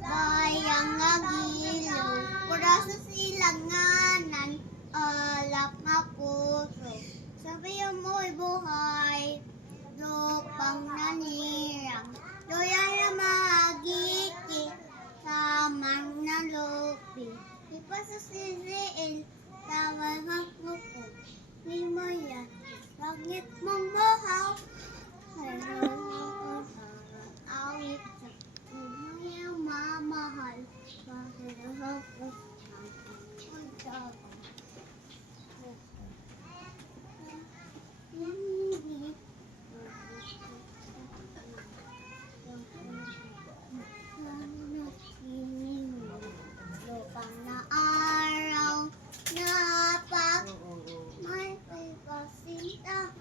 Bayang ngagilo, para sa silanganan, alak nga puso. Sabi mo'y buhay, lupang nanirang, doyan na magiki, tamang na lupi. Ipasasisiin, tawag ang kuko, di mo yan, langit mong mahaw. Awit sa iyong mamahal, pahirap ko ang tago. Lupang na araw na pag may pagkasinta.